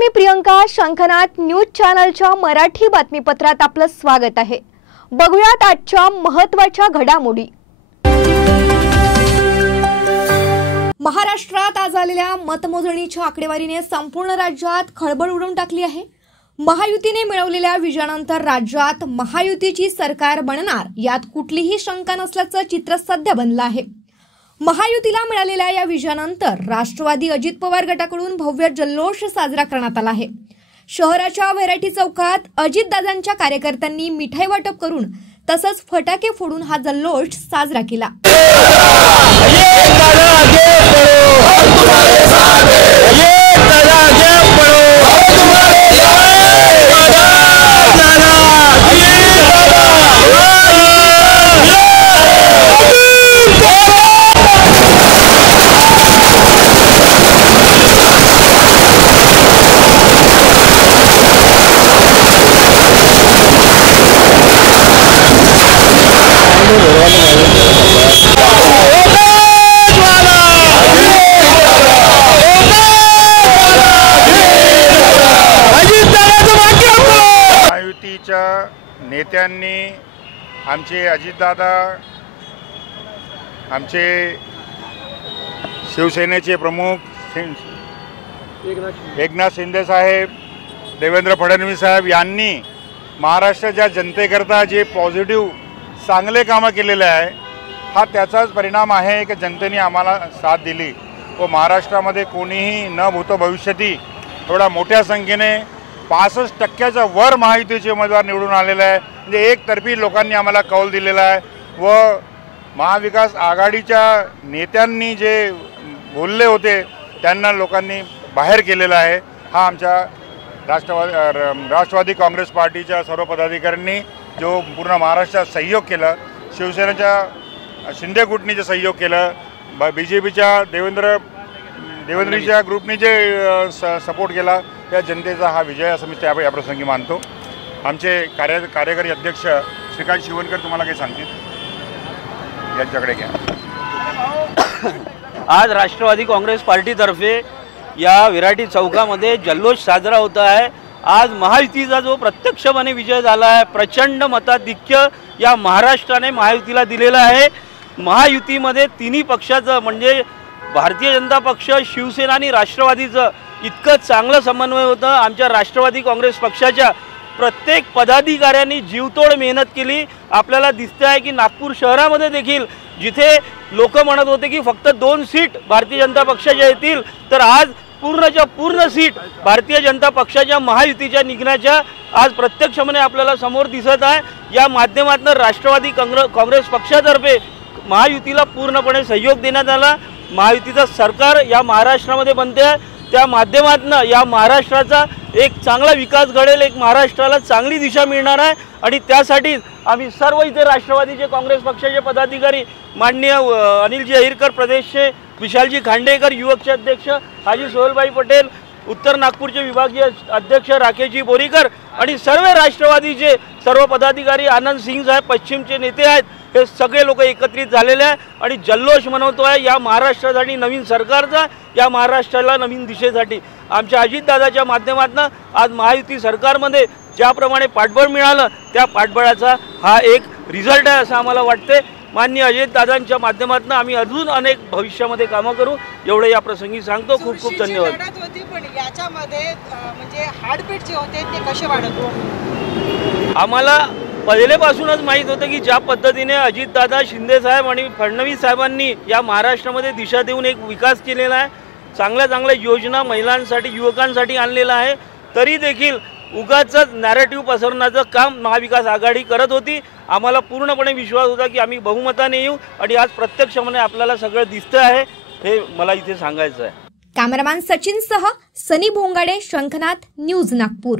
नमस्कार, मी प्रियंका. शंखनाथ न्यूज चॅनलच्या मराठी बातमीपत्रात आपलं स्वागत आहे. बघूयात आजच्या महत्त्वाच्या घडामोडी. महाराष्ट्रात आज आलेल्या मतमोजणीच्या आकडेवारीने संपूर्ण राज्यात खळबळ उडवून टाकली आहे. महायुतीने मिळवलेल्या विजयानंतर राज्यात महायुतीची सरकार बनणार यात कुठलीही शंका नसल्याचं चित्र सध्या बनलं आहे. महायुतीला मिळालेल्या या विजयानंतर राष्ट्रवादी अजित पवार गटाकडून भव्य जल्लोष साजरा करण्यात आला आहे. शहराच्या व्हरायटी चौकात अजितदादांच्या कार्यकर्त्यांनी मिठाई वाटप करून तसंच फटाके फोडून हा जल्लोष साजरा केला. महायुतीच्या नेत्यांनी आमचे अजितदादा, आमचे शिवसेनेचे प्रमुख एकनाथ शिंदे साहेब, देवेंद्र फडणवीस साहेब यांनी महाराष्ट्राच्या जनतेकरता जे पॉझिटिव्ह चांगले कामं केलेले आहे, हा त्याचाच परिणाम आहे की जनतेने आम्हाला साथ दिली व महाराष्ट्रामध्ये कोणीही न भूतो भविष्यती थोडा मोठ्या संख्येने 65% वर महायुतीचे उमेदवार निवडून आलेले आहे. म्हणजे एकतर्फी लोकांनी आम्हाला कौल दिलेला आहे व महाविकास आघाडीच्या नेत्यांनी जे बोलले होते त्यांना लोकांनी बाहेर केलेला आहे. हा आमच्या राष्ट्रवादी काँग्रेस पार्टीच्या सर्व पदाधिकाऱ्यांनी जो पूर्ण महाराष्ट्रात सहयोग केला, शिवसेनेच्या शिंदे गुटनी सहयोग केलं, BJPच्या देवेंद्रजीच्या ग्रुपनी जे सपोर्ट केला, त्या जनतेचा हा विजय असं मी या प्रसंगी मानतो. आमचे कार्यकारी अध्यक्ष श्रीकांत शिवनकर तुम्हाला काही सांगतील, यांच्याकडे घ्या. आज राष्ट्रवादी काँग्रेस पार्टीतर्फे या विराटी चौकामध्ये जल्लोष साजरा होत आहे. आज महायुतीचा जो प्रत्यक्षपणे विजय झाला आहे, प्रचंड मताधिक्य या महाराष्ट्राने महायुतीला दिलेलं आहे. महायुतीमध्ये तिन्ही पक्षाचं म्हणजे भारतीय जनता पक्ष, शिवसेना आणि राष्ट्रवादीचं इतकं चांगलं समन्वय होतं. आमच्या राष्ट्रवादी काँग्रेस पक्षाच्या प्रत्येक पदाधिकाऱ्यांनी जीवतोड मेहनत केली. आपल्याला दिसतं आहे की नागपूर शहरामध्ये देखील जिथे लोक म्हणत होते की फक्त 2 सीट भारतीय जनता पक्षाच्या येतील, तर आज पूर्णच्या पूर्ण सीट भारतीय जनता पक्षाच्या महायुतीच्या निघण्याच्या आज प्रत्यक्षपणे आपल्याला समोर दिसत आहे. या माध्यमातून राष्ट्रवादी काँग्रेस पक्षातर्फे महायुतीला पूर्णपणे सहयोग देण्यात आला. महायुतीचं सरकार या महाराष्ट्रामध्ये बनते आहे. त्या माध्यमातून या महाराष्ट्राचा एक चांगला विकास घडेल, एक महाराष्ट्राला चांगली दिशा मिळणार आहे. आणि त्यासाठी आम्ही सर्व इथे राष्ट्रवादीचे काँग्रेस पक्षाचे पदाधिकारी माननीय अनिलजी अहिरकर प्रदेशचे, विशालजी खांडेकर युवकचे अध्यक्ष, हाजी सोहेलभाई पटेल उत्तर नागपूरचे विभागीय अध्यक्ष, राकेशजी बोरीकर आणि सर्व राष्ट्रवादीचे सर्व पदाधिकारी, आनंद सिंग साहेब पश्चिमचे नेते आहेत, हे सगळे लोक एकत्रित झालेले आहे आणि जल्लोष मनवतो आहे या महाराष्ट्रासाठी, नवीन सरकारचा, या महाराष्ट्राला नवीन दिशेसाठी. आमच्या अजितदादाच्या माध्यमातून आज महायुती सरकारमध्ये ज्याप्रमाणे पाठबळ मिळालं त्या पाठबळाचा हा एक रिझल्ट आहे असं आम्हाला वाटते. माननीय अजितदादांच्या माध्यमातून आम्ही अजून अनेक भविष्यामध्ये कामं करू, एवढे या प्रसंगी सांगतो. खूप खूप धन्यवाद. पण याच्यामध्ये म्हणजे हार्टबीट जे होते ते कसे वाढत, आम्हाला पहिलेपासूनच माहीत होतं की ज्या पद्धतीने अजितदादा, शिंदे साहेब आणि फडणवीस साहेबांनी या महाराष्ट्रामध्ये दिशा देऊन एक विकास केलेला आहे, चांगल्या योजना महिलांसाठी, युवकांसाठी आणलेला आहे, तरी देखील उगाचच नॅरेटिव्ह पसरवण्याचं काम महाविकास आघाडी करत होती. आम्हाला पूर्णपणे विश्वास होता की आम्ही बहुमताने येऊ आणि आज प्रत्यक्षपणे आपल्याला सगळं दिसतं आहे, हे मला इथे सांगायचं आहे. कॅमेरामॅन सचिन सह सनी भोंगाडे, शंखनाथ न्यूज नागपूर.